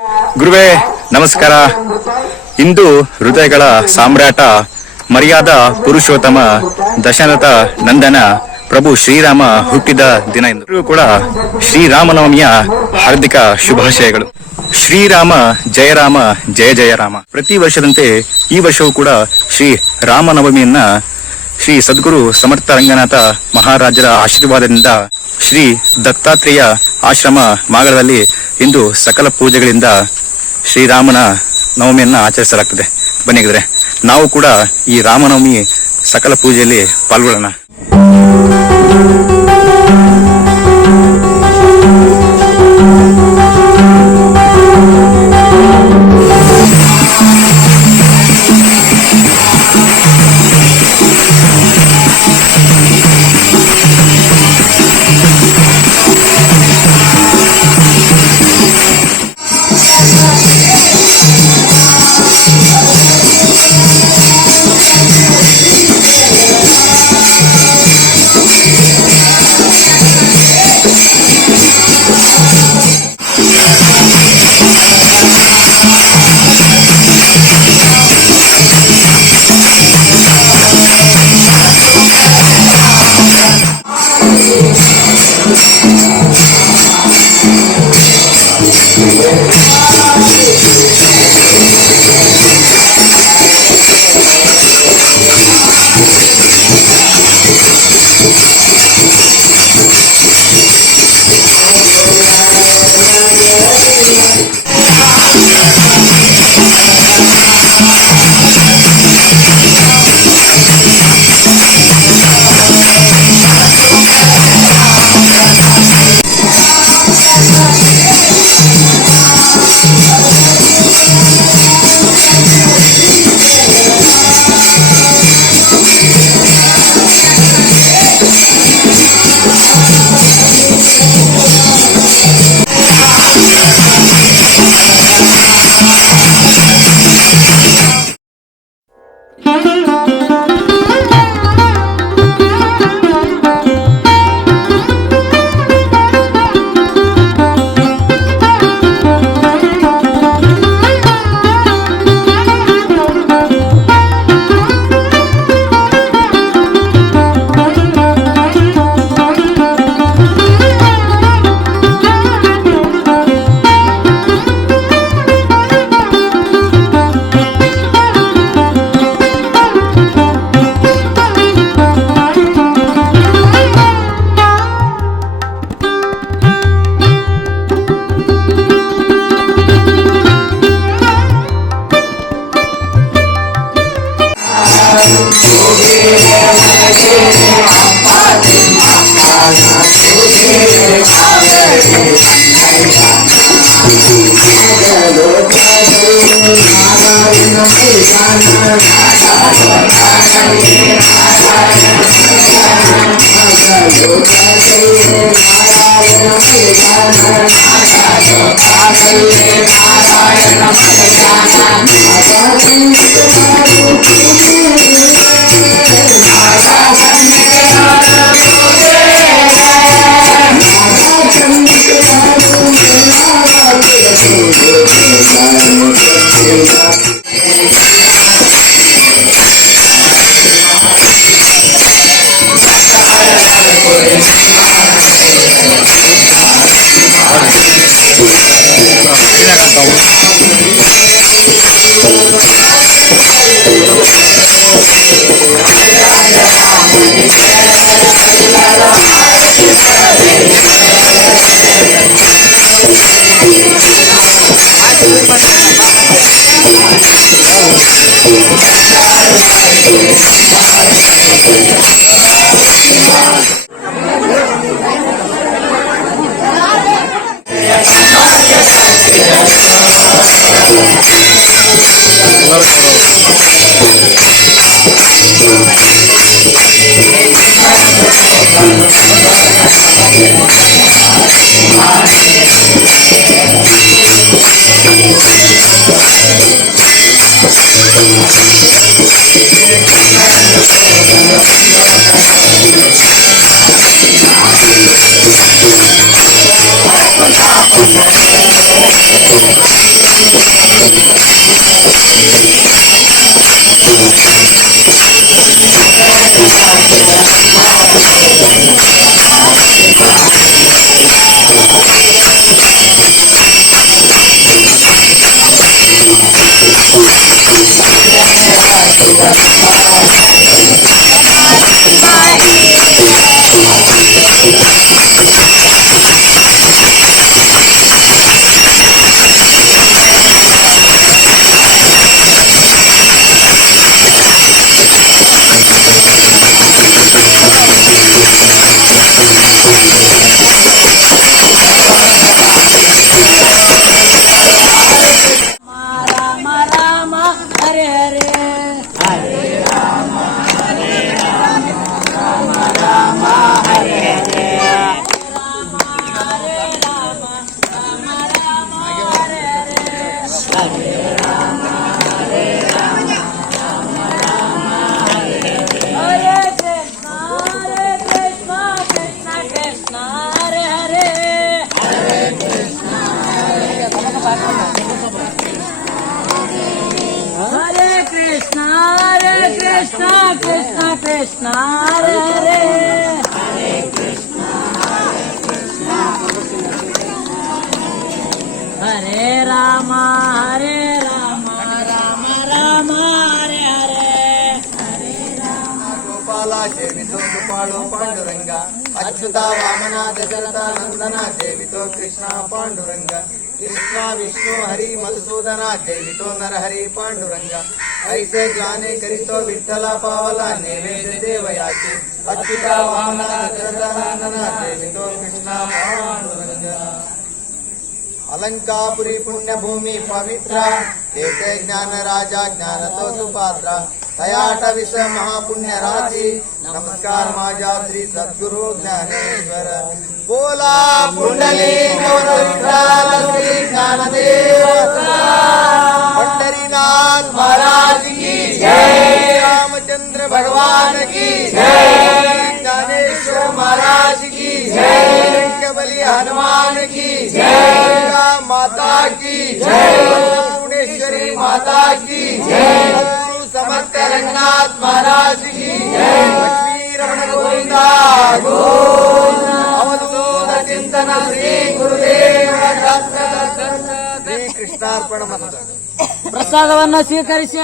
ಗುರುವೇ, ನಮಸ್ಕಾರ. ಇಂದು ಹೃದಯಗಳ ಸಾಮ್ರಾಟ, ಮರ್ಯಾದ, ಪುರುಷೋತ್ತಮ, ದಶರಥ, ನಂದನ, ಪ್ರಭು ಶ್ರೀರಾಮ ಹುಟ್ಟಿದ ದಿನ ಎಂದು ಕೂಡ ಶ್ರೀರಾಮನವಮಿಯ ಹಾರ್ದಿಕ ಶುಭಾಶಯಗಳು. ಶ್ರೀರಾಮ ಜಯರಾಮ ಜಯ ಜಯರಾಮ ಪ್ರತಿ ವರ್ಷದಂತೆ ಈ ವರ್ಷವೂ ಕೂಡ ಶ್ರೀ ರಾಮನವಮಿಯನ್ನ ಶ್ರೀ ಸದ್ಗುರು ಸಮರ್ಥ ರಂಗನಾಥ ಮಹಾರಾಜರ ಆಶೀರ್ವಾದದಿಂದ ಶ್ರೀ ದತ್ತಾತ್ರೇಯ ಆಶ್ರಮ ಮಾಗಡದಲ್ಲಿ ಇಂದು ಸಕಲ ಪೂಜೆಗಳಿಂದ ಶ್ರೀರಾಮನ ನವಮಿಯನ್ನು ಆಚರಿಸಲಾಗ್ತದೆ. ಬನ್ನಿಗಿದ್ರೆ ನಾವು ಕೂಡ ಈ ರಾಮನವಮಿ ಸಕಲ ಪೂಜೆಯಲ್ಲಿ ಪಾಲ್ಗೊಳ್ಳೋಣ. Thank you. Thank you. Krishna Krishna Krishna Hare Hare. Hare Rama Hare Rama Rama Rama Hare Hare. Gopala జయ విధులు పాడు పాండురంగా. అచ్యుత వామన దశరథ నందన దేవితో కృష్ణ పాండురంగ. కృష్ణ విష్ణు హరి మధుసూదన దేవితో నరహరి పాండురంగ. ఐసే జానే కరితో విఠల పావల నైవేద్య దేవయాచి. అచ్యుత వామన దశరథ నందన దేవితో కృష్ణ పాండురంగ. అలంకాపురి పుణ్యభూమి పవిత్ర దేశే జ్ఞాన రాజా జ్ఞానతో సుపాత్ర. तयाट विष महापुण्य राशी। नमस्कार माझा श्री सद्गुरु ज्ञानेश्वर। बोला पुंडली श्री ज्ञानदेव। पंढरीनाथ महाराज की जय। रामचंद्र भगवान की जय। ज्ञानेश्वर महाराज की जय। बलि हनुमान की जय। माता की जय। पुणेश्वरी माता की जय। समर्थ रंगनाथ महाराज की जय लक्ष्मी रमण गोविंदा गोविंद अवधूत चिंतन श्री गुरुदेव दत्त दत्त ಶ್ರೀ ಕೃಷ್ಣಾರ್ಪಣ ಮಸ್ತು ಪ್ರಸಾದವನ್ನು ಸ್ವೀಕರಿಸಿ